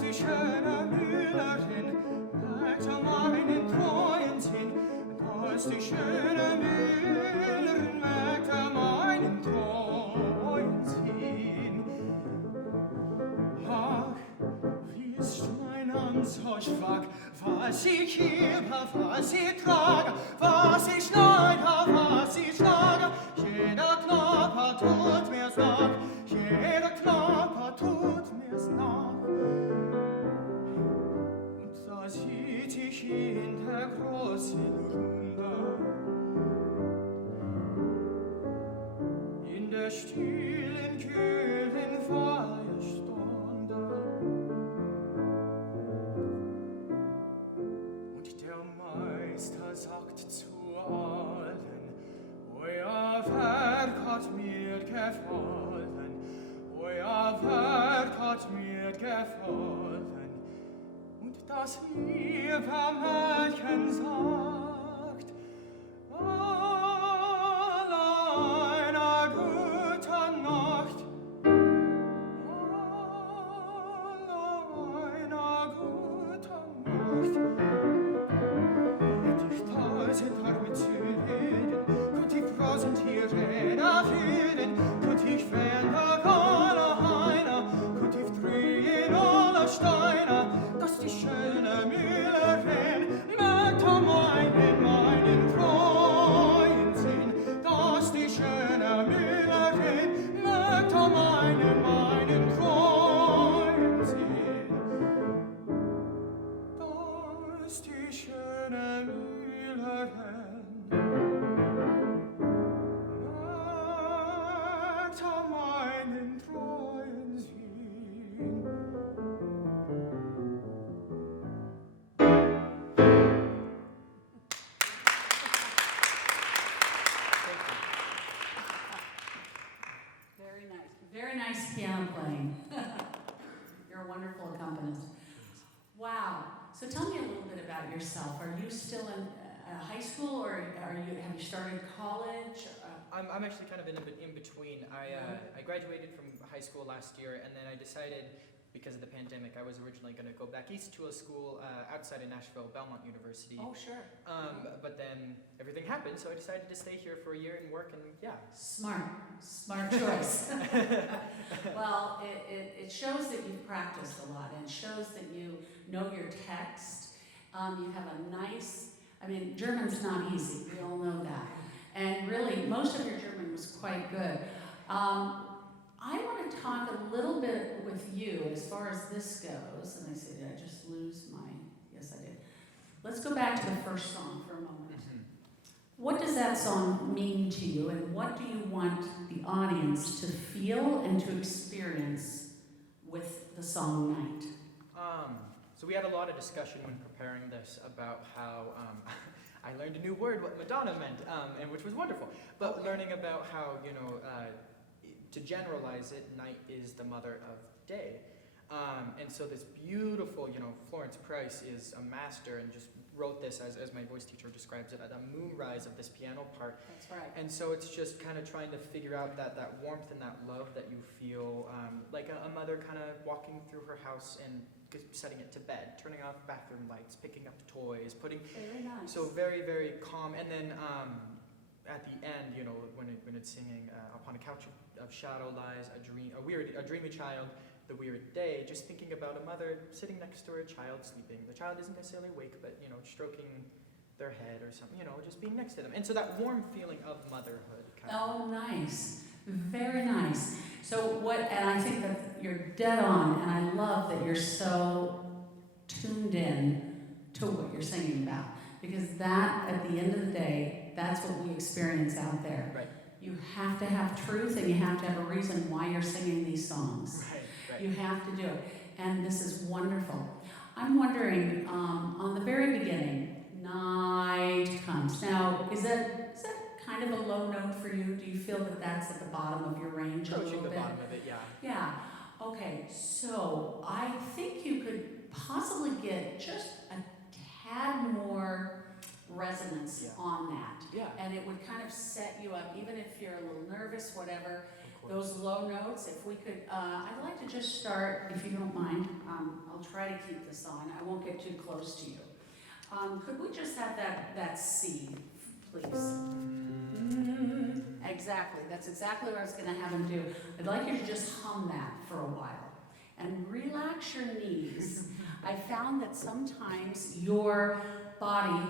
Die schöne Mullerin, merkt meinen treuen Sinn, dass die schöne Mullerin merkt meinen treuen Sinn. Ach, wie ist mein Arm so schwach, was ich hebe, was ich trage, was ich schneide, was ich schlage, jeder Knopper tut mir's nach, jeder Knopper tut mir's nach. Und da sieht ich in der großen Runde, in der stillen, kühlen Feierstunde. Und der Meister sagt zu allen, euer Werk hat mir gefallen, euer Werk hat mir gefallen. Und das liebe Märchen sagt, eine gute Nacht, eine gute Nacht. Hätt ich 1000 Arme zu reden, könnt ich 1000 Tiere erfüllen, könnt ich wenden alle Heine, könnt ich drehen alle Steine, dass die schöne Mullerin merkt meinen treuen Sinn, dass die schöne Mullerin merkt meinen treuen Sinn, dass die schöne Mullerin merkt meinen treuen Sinn. Very nice piano playing. You're a wonderful accompanist. Wow. So tell me a little bit about yourself. Are you still in high school, or have you started college? I'm actually kind of in between. I graduated from high school last year, and then I decided, because of the pandemic, I was originally going to go back east to a school outside of Nashville, Belmont University. Oh, sure. But then everything happened, so I decided to stay here for a year and work, and yeah. Smart choice. Well, it shows that you've practiced a lot, and shows that you know your text. You have a nice, German's not easy, we all know that. And really, most of your German was quite good. I want to talk a little bit with you as far as this goes. And I say, did I just lose my, yes I did. Let's go back to the first song for a moment. What does that song mean to you, and what do you want the audience to feel and to experience with the song Night? So we had a lot of discussion when preparing this about how I learned a new word, what Madonna meant, and which was wonderful. But learning about how, to generalize it, night is the mother of day. And so this beautiful, Florence Price is a master and just wrote this, as my voice teacher describes it, at a moonrise of this piano part. That's right. And so it's just kind of trying to figure out that warmth and that love that you feel, like a mother kind of walking through her house and setting it to bed, turning off bathroom lights, picking up toys, putting... Very nice. So very, very calm. And then at the end, when it's singing, upon a couch of shadow lies a dreamy child, the weird day, just thinking about a mother sitting next to her child sleeping. The child isn't necessarily awake, but, stroking their head or something, just being next to them. And so that warm feeling of motherhood. Oh, nice. Very nice. So and I think that you're dead on, and I love that you're so tuned in to what you're singing about. Because that, at the end of the day, that's what we experience out there. Right. You have to have truth, and you have to have a reason why you're singing these songs. Right. You have to do it. And this is wonderful. I'm wondering, on the very beginning, Night comes. Now, is that kind of a low note for you? Do you feel that that's at the bottom of your range a little Approaching the bit? bottom of it, yeah. Yeah. Okay, so I think you could possibly get just a tad more resonance on that. Yeah. And it would kind of set you up, even if you're a little nervous, whatever. Those low notes, if we could, I'd like to just start, if you don't mind, I'll try to keep this on. I won't get too close to you. Could we just have that C, please? Exactly, that's exactly what I was gonna have him do. I'd like you to just hum that for a while. And relax your knees. I found that sometimes your body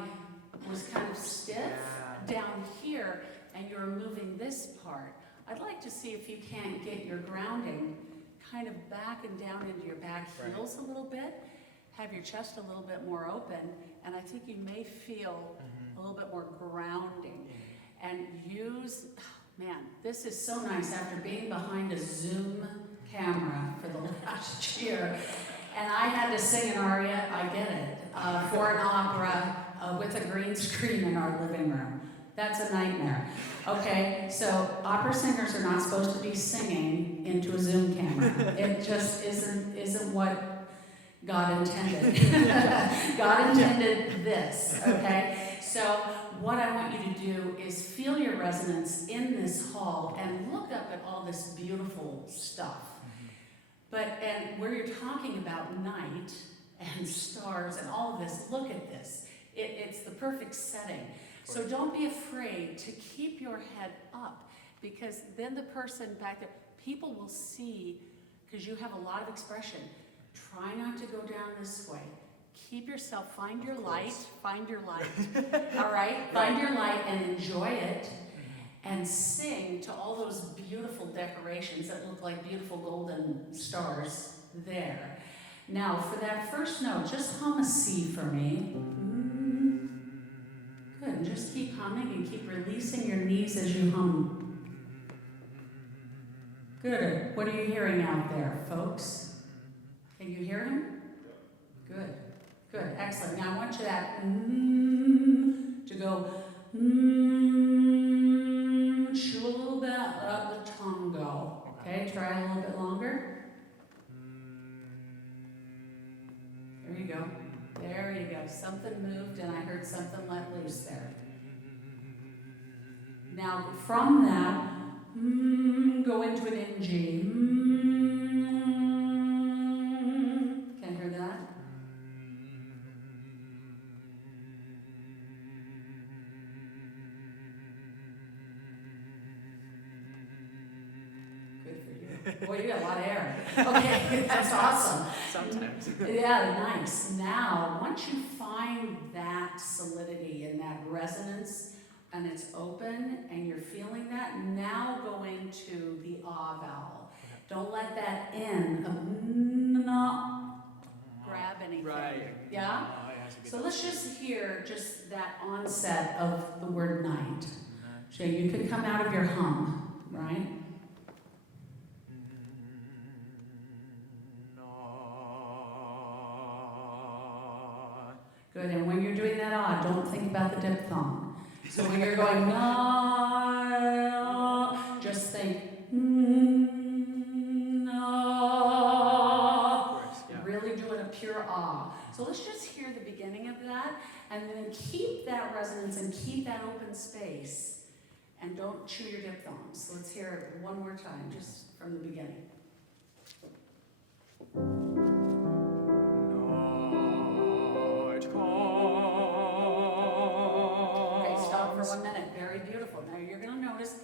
was kind of stiff down here, and you're moving this part. I'd like to see if you can't get your grounding kind of back and down into your back heels a little bit. Have your chest a little bit more open, and I think you may feel a little bit more grounding. And use, this is so nice after being behind a Zoom camera for the last year. And I had to sing an aria, I get it, for an opera with a green screen in our living room. That's a nightmare. Okay, so opera singers are not supposed to be singing into a Zoom camera. It just isn't what God intended. God intended this, okay? So what I want you to do is feel your resonance in this hall and look up at all this beautiful stuff. And where you're talking about night and stars and all of this, look at this. It's the perfect setting. So don't be afraid to keep your head up, because then the person back there, people will see, because you have a lot of expression. Try not to go down this way. Keep yourself, find your light, all right? Find your light and enjoy it, and sing to all those beautiful decorations that look like beautiful golden stars there. Now, for that first note, just hum a C for me. Good, and just keep humming and keep releasing your knees as you hum. Good. What are you hearing out there, folks? Can you hear him? Good. Good. Excellent. Now I want you to go chew a little bit, let the tongue go. Okay, try a little bit longer. There you go. There you go. Something moved and I heard something let loose there. Now from that, go into an NG. Can you hear that? Boy, you got a lot of air. Okay, that's awesome. Sometimes. Yeah, nice. Now, once you find that solidity and that resonance, and it's open, and you're feeling that, now go into the ah vowel. Don't let that N of no grab anything. Right. Yeah? It has to be So that. let's just hear just that onset of the word night. So you could come out of your hum, right? Good, and when you're doing that ah, don't think about the diphthong. So when you're going na, just think na. Of course, yeah. Really doing a pure ah. So let's just hear the beginning of that, and then keep that resonance and keep that open space, and don't chew your diphthongs. So let's hear it one more time, just from the beginning. Okay, stop for 1 minute. Very beautiful. Now you're going to notice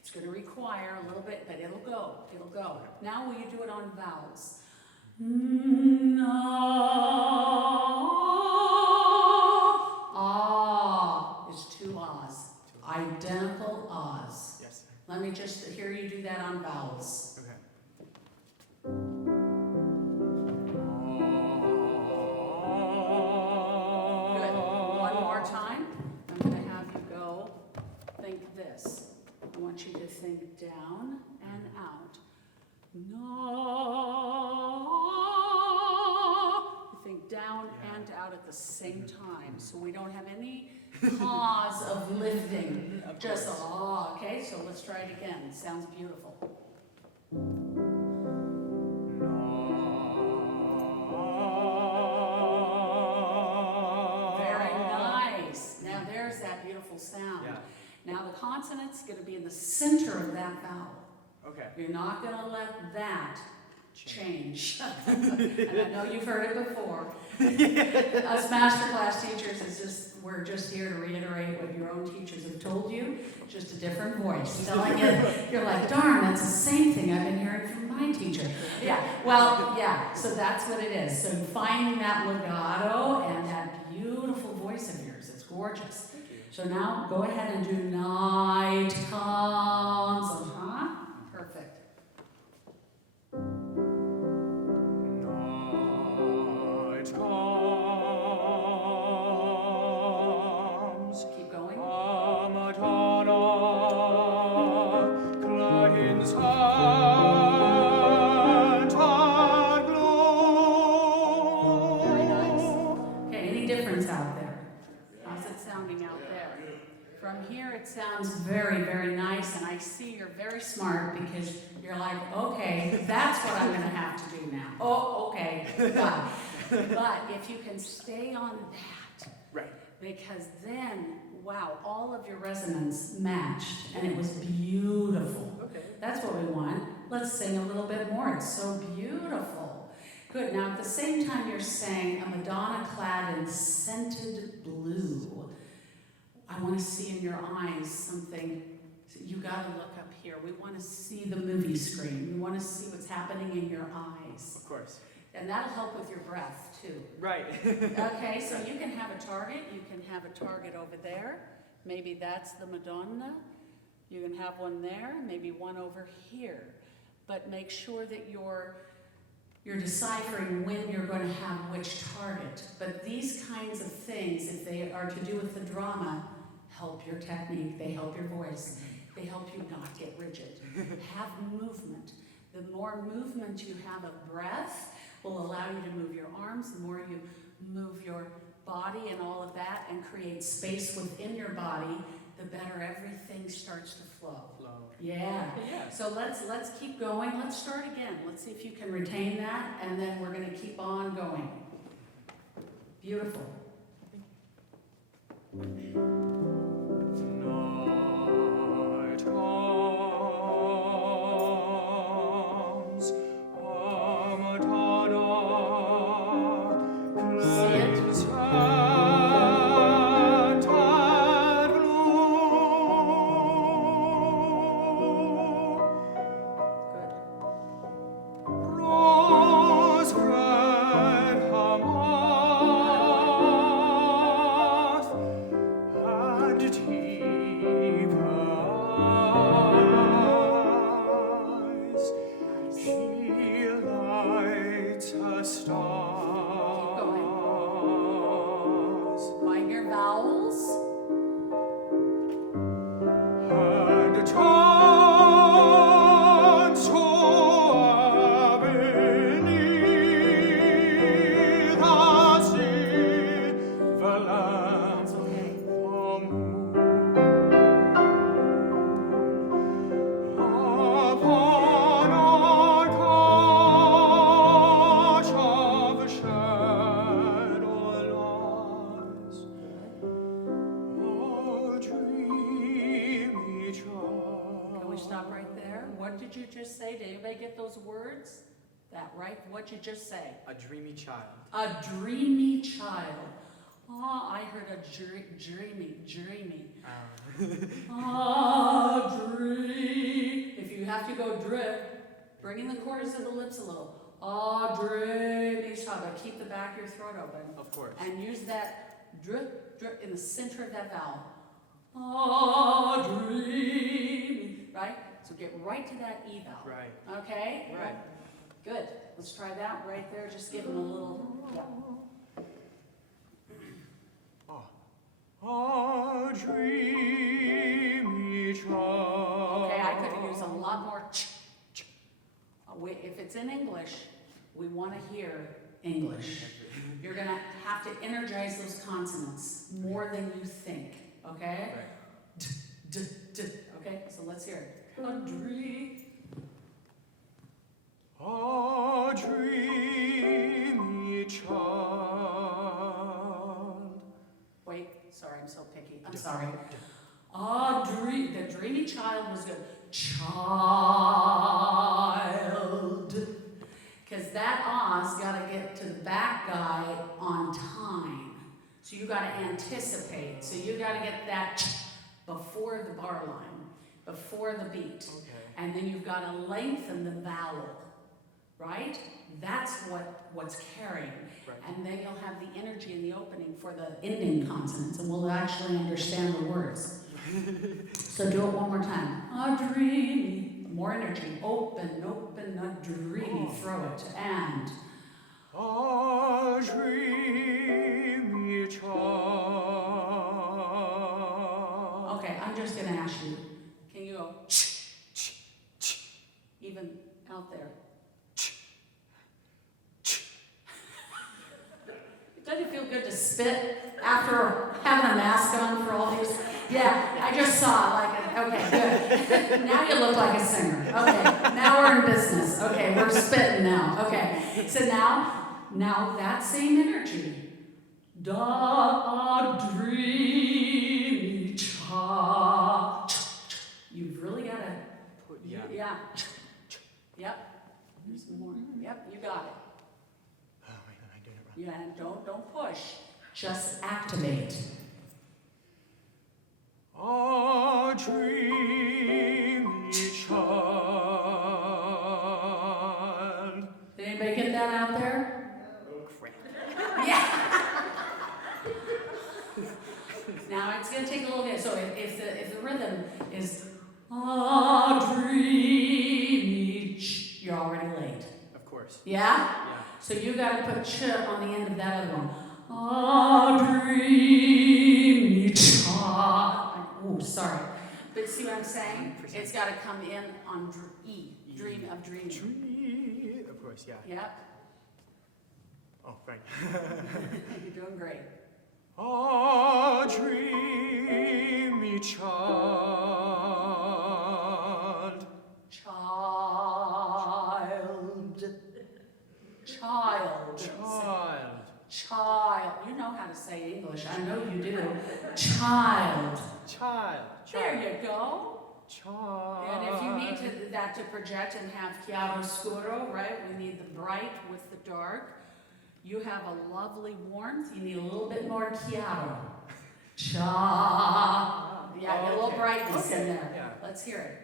it's going to require a little bit, but it'll go. It'll go. Now will you do it on vowels? Ah is 2 ahs. Identical ahs. Yes. Let me just hear you do that on vowels. Okay. Good. One more time. I'm going to have you go think this. I want you to think down and out. No. You think down and out at the same time, so we don't have any pause of lifting. Of Just course. ah. Okay, so let's try it again. It sounds beautiful. Very nice. Now there's that beautiful sound. Yeah. Now the consonant's going to be in the center of that vowel. Okay. You're not going to let that change. And I know you've heard it before. Us Masterclass teachers, we're just here to reiterate what your own teachers have told you, just a different voice. Telling you, you're like, darn, that's the same thing I've been hearing from my teacher. Yeah, well, yeah, so that's what it is. So finding that legato and that beautiful voice of yours, it's gorgeous. Thank you. So now go ahead and do night comes. Perfect. Night comes, Keep going. a Madonna, clad in scant and glow. Very nice. Okay, any difference out there? How's it sounding out there? From here it sounds very, very nice, and I see you're very smart because you're like, okay, that's what I'm going to have to do now. Oh, okay, but if you can stay on that, Right. because then, wow, all of your resonance matched, and it was beautiful. Okay. That's what we want. Let's sing a little bit more. It's so beautiful. Good. Now, at the same time you're saying a Madonna clad in scented blue, I want to see in your eyes something. You got to look up here. We want to see the movie screen. We want to see what's happening in your eyes. Of course. And that'll help with your breath, too. Right. Okay, so you can have a target. You can have a target over there. Maybe that's the Madonna. You can have one there, maybe one over here. But make sure that you're deciphering when you're going to have which target. But these kinds of things, if they are to do with the drama, help your technique, they help your voice, they help you not get rigid. Have movement. The more movement you have of breath will allow you to move your arms. The more you move your body and all of that and create space within your body, the better everything starts to flow. Yeah. Yeah. So let's keep going. Let's start again. Let's see if you can retain that, and then we're going to keep on going. Beautiful. Night comes, a Madonna, clad in scant and blue. Rose red her mouth, they get those words? That, right? What'd you just say? A dreamy child. A dreamy child. Oh, I heard a dreamy. If you have to go drip, bring in the corners of the lips a little. Dreamy child. But keep the back of your throat open. Of course. And use that drip in the center of that vowel. Dreamy. Right? So get right to that E vowel. Right. Okay? Right. Good. Let's try that right there. Just give them a little. Yeah. Dreamy child. Okay, I could use a lot more ch. If it's in English, we want to hear English. You're going to have to energize those consonants more than you think. Okay? Right. D. Okay, so let's hear it. A dreamy child. Wait, sorry, I'm so picky. I'm sorry. The dreamy child was good. Child. Because that ah's got to get to the back guy on time. So you got to anticipate. So you got to get that before the bar line, before the beat. Okay. And then you've got to lengthen the vowel, right? That's what's carrying. Right. And then you'll have the energy in the opening for the ending consonants, and we'll actually understand the words. So do it one more time. A dreamy, more energy. Open, a dreamy. Throw it, and. A dreamy child. Okay, I'm just going to ask you, can you go even out there? Doesn't it feel good to spit after having a mask on for all these? Yeah, I just saw okay, good. Now you look like a singer. Okay, now we're in business. Okay, we're spitting now. Okay, so now that same energy. Dreamy child. You've really got to Put, Yep. There's more. Yep, you got it. Oh my God, I did it wrong. Yeah, don't push. Just activate. A dreamy child. Did anybody get that out there? Oh crap. Yeah. Now it's going to take a little bit. So if the rhythm is dreamy, you're already late. Of course. Yeah? Yeah. So you got to put ch on the end of that other one. Dreamy child. Oh, sorry. But see what I'm saying? It's got to come in on E. Dream of dreaming. Dreamy. Of course, yeah. Yep. Oh, right. You're doing great. A dreamy child. Child. You know how to say English. I know you do. Child. There you go. Child. And if you need that to project and have chiaroscuro, right? We need the bright with the dark. You have a lovely warmth. You need a little bit more chiaro. Yeah, get a little brightness in there. Yeah. Let's hear it.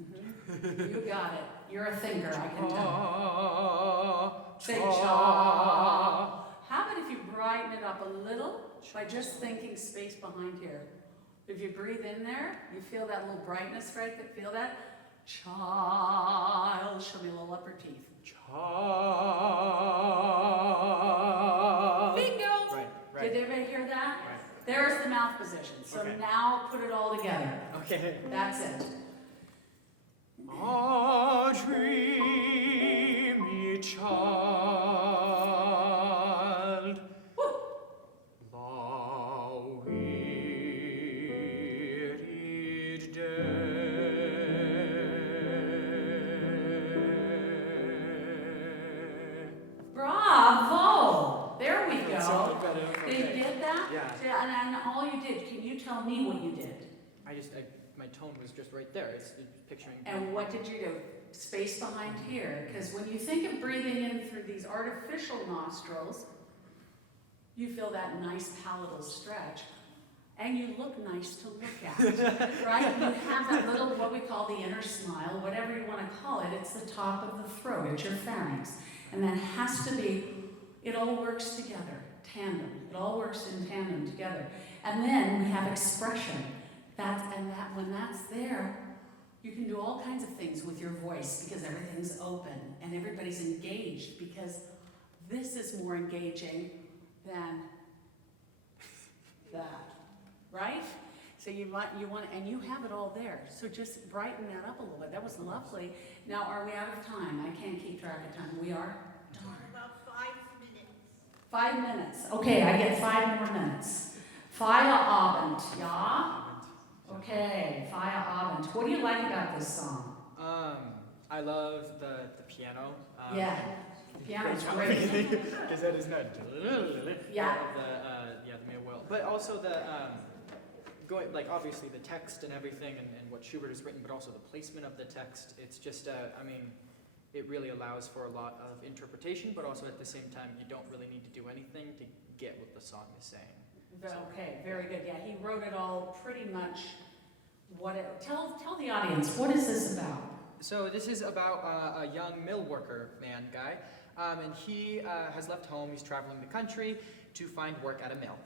Mm-hmm. You got it. You're a thinker, I can tell. Say cha. How about if you brighten it up a little by just thinking space behind here? If you breathe in there, you feel that little brightness, right? Feel that? Child. Show me a little upper teeth. Child. Bingo! Right. Did everybody hear that? Right. There's the mouth position. So Okay. now put it all together. Okay. That's it. A dreamy child. Woo! Thou wearied day. Bravo! There we That go. sounded better. Did you Okay. get that? Yeah. And all you did, can you tell me what you did? I my tone was just right there. It's picturing. And what did you do? Space behind here, because when you think of breathing in through these artificial nostrils, you feel that nice palatal stretch, and you look nice to look at, right? You have that little, what we call the inner smile, whatever you want to call it. It's the top of the throat, it's your pharynx, and that has to be, it all works together, tandem. It all works in tandem together. And then we have expression. When that's there, you can do all kinds of things with your voice because everything's open and everybody's engaged, because this is more engaging than that, right? So you want, and you have it all there. So just brighten that up a little bit. That was lovely. Now, are we out of time? I can't keep track of time. We are? Darn. About 5 minutes. 5 minutes. Okay, I get 5 more minutes. Feierabend, ja? Okay, Feierabend. What do you like about this song? I love the piano. Yeah, the piano's great. Because that is not. Yeah. The male will. But also the going, like, obviously the text and everything, and what Schubert has written, but also the placement of the text. It's just I mean, it really allows for a lot of interpretation, but also at the same time, you don't really need to do anything to get what the song is saying. Okay, very good. Yeah, he wrote it all pretty much. Tell the audience, what is this about? So this is about a young mill worker guy, and he has left home. He's traveling the country to find work at a mill.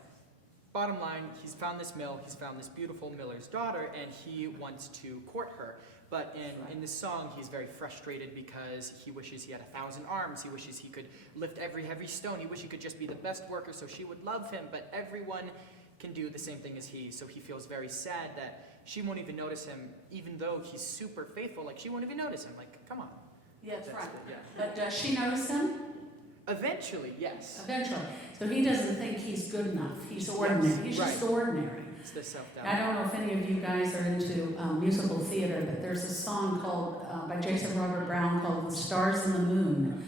Bottom line, he's found this mill, he's found this beautiful miller's daughter, and he wants to court her. But in this song, he's very frustrated because he wishes he had 1,000 arms. He wishes he could lift every heavy stone. He wishes he could just be the best worker so she would love him. But everyone can do the same thing as he. So he feels very sad that she won't even notice him, even though he's super faithful. Like, she won't even notice him. Like, come on. Yeah, that's right. Yeah. But does she notice him? Eventually, yes. Eventually. So he doesn't think he's good enough. He's ordinary. Yes, He's right. just ordinary. It's the self-doubt. I don't know if any of you guys are into musical theater, but there's a song called by Jason Robert Brown called "The Stars and the Moon."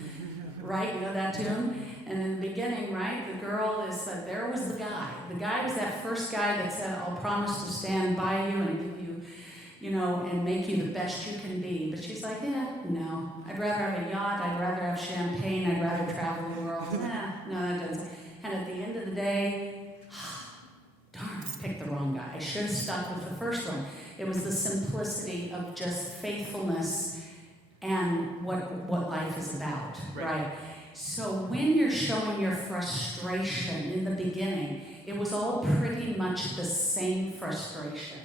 Right? You know that tune? And in the beginning, right, the girl is there was the guy. The guy was that first guy that said, "I'll promise to stand by you and give you, and make you the best you can be." But she's like, no. I'd rather have a yacht. I'd rather have champagne. I'd rather travel the world. No, that doesn't. And at the end of the day, darn, I picked the wrong guy. I should have stuck with the first one. It was the simplicity of just faithfulness and what life is about, right? So when you're showing your frustration in the beginning, it was all pretty much the same frustration,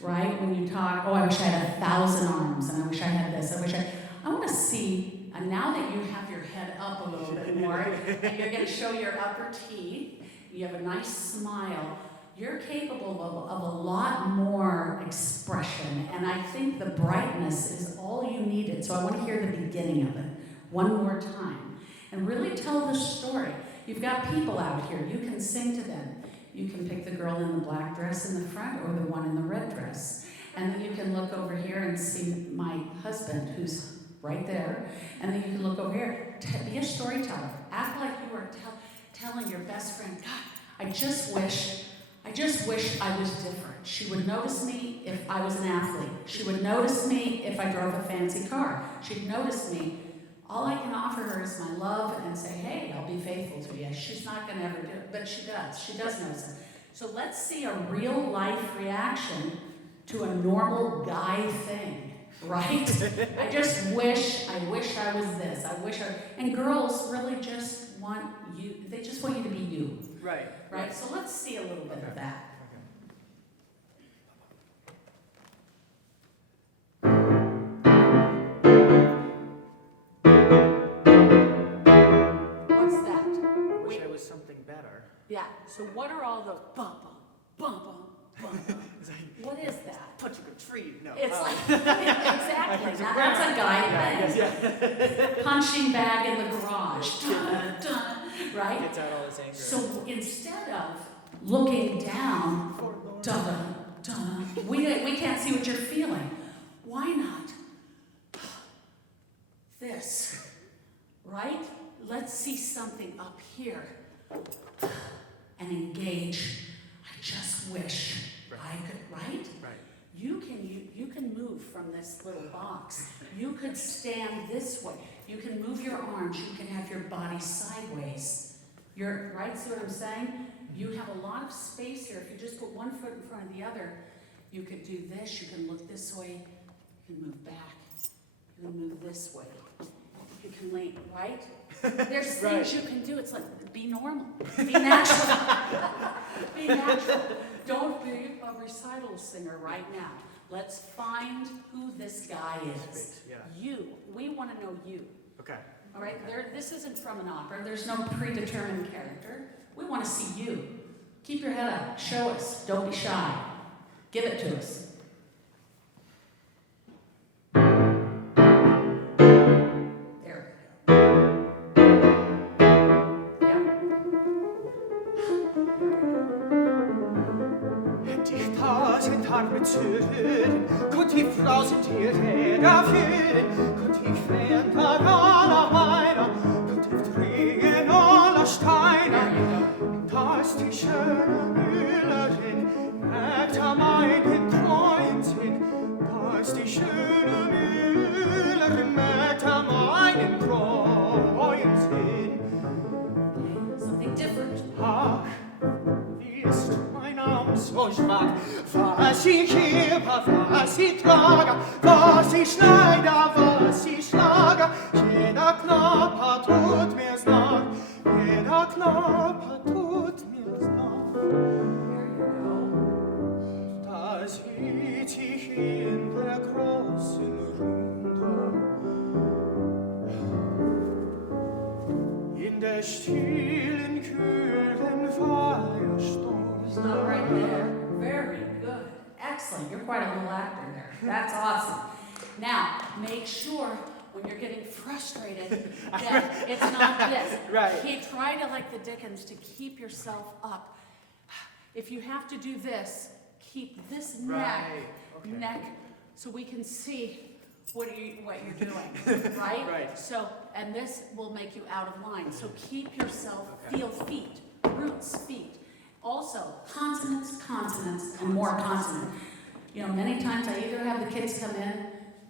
right? When you talk, I wish I had 1,000 arms, and I wish I had this, I want to see, and now that you have your head up a little bit more, and you're going to show your upper teeth, you have a nice smile, you're capable of a lot more expression, and I think the brightness is all you needed. So I want to hear the beginning of it one more time, and really tell the story. You've got people out here, you can sing to them. You can pick the girl in the black dress in the front or the one in the red dress. And then you can look over here and see my husband, who's right there. And then you can look over here, be a storyteller. Act like you are telling your best friend, God, I just wish I was different. She would notice me if I was an athlete. She would notice me if I drove a fancy car. She'd notice me. All I can offer her is my love and say, hey, I'll be faithful to you. She's not going to ever do it, but she does. She does notice it. So let's see a real life reaction to a normal guy thing, right? I wish I was this. And girls really just want you, they just want you to be you. Right? So let's see a little bit of that. Something better. Yeah, so what are all those bum, bum, bum, bum, bum? What is that? Punching a tree, no. It's like, exactly, now that's a guy thing. Yeah. Punching bag in the garage, dun, dun, right? Gets out all his anger. So instead of looking down, dun, dun, dun, we can't see what you're feeling. Why not this, right? Let's see something up here. And engage. I just wish I could, right? Right. You can from this little box. You could stand this way. You can move your arms. You can have your body sideways. You're, right? See what I'm saying? You have a lot of space here. If you just put one foot in front of the other, you could do this. You can look this way. You can move back. You can move this way. You can lean, right? There's things you can do. It's like, be normal. Be natural. Be natural. Don't be a recital singer right now. Let's find who this guy is. Yeah. You. We want to know you. Okay. All right? This isn't from an opera. There's no predetermined character. We want to see you. Keep your head up. Show us. Don't be shy. Give it to us. Konnt die Frau sind hier herführen, konnt die Fänder aller Weiner, konnt die Trägen aller Steine. Da ist die schöne Müllerin, merkt er meinen treuen Sinn. Da ist die schöne Müllerin, merkt er meinen treuen Sinn. Something different. Ach, wie ist mein Arm so schwach, was ich hebe, was ich trage, was ich schneide, was ich schlage, jeder Knopf tut mir's nach, jeder Knopf tut mir's nach. Da sitz ich in der großen Runde, in der stillen, kühlen Feierstunde. It's not right there. Very good. Excellent. You're quite a little actor there. That's awesome. Now, make sure when you're getting frustrated that it's not this. Right. Try to, like the Dickens, to keep yourself up. If you have to do this, keep this neck so we can see what you're doing, right? Right. So, and this will make you out of line. So keep yourself, feel feet, roots, feet. Also, consonants, consonants, and more consonant. You know, many times I either have the kids come in,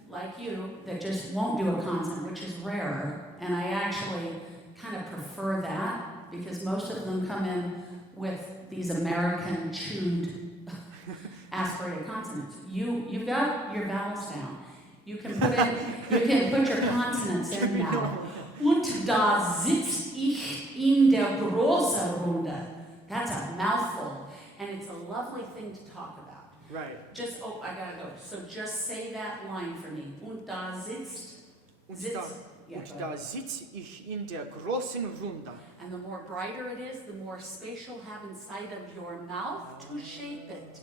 like you, that just won't do a consonant, which is rarer, and I actually kind of prefer that, because most of them come in with these American chewed aspirated consonants. You've got your vowels down. You can put your consonants in now. Und da sitz ich in der großen Runde. That's a mouthful, and it's a lovely thing to talk about. Right. I gotta go. So just say that line for me. Und da sitzt. Da sitz ich in der großen Runde. And the more brighter it is, the more space you'll have inside of your mouth to shape it.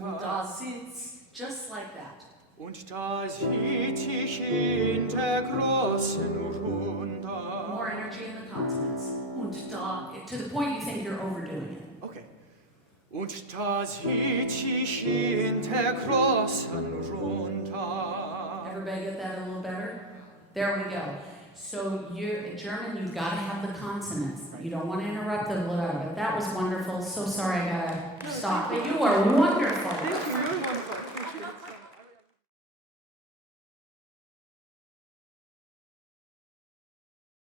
Und da sitzt. Just like that. Und da sitz ich in der großen Runde. More energy in the consonants. Und da, to the point you think you're overdoing it. Okay. Und da sitz ich in der großen Runde. Everybody get that a little better? There we go. So in German, you've got to have the consonants. You don't want to interrupt the letter. But that was wonderful. So sorry I got to stop. But you are wonderful.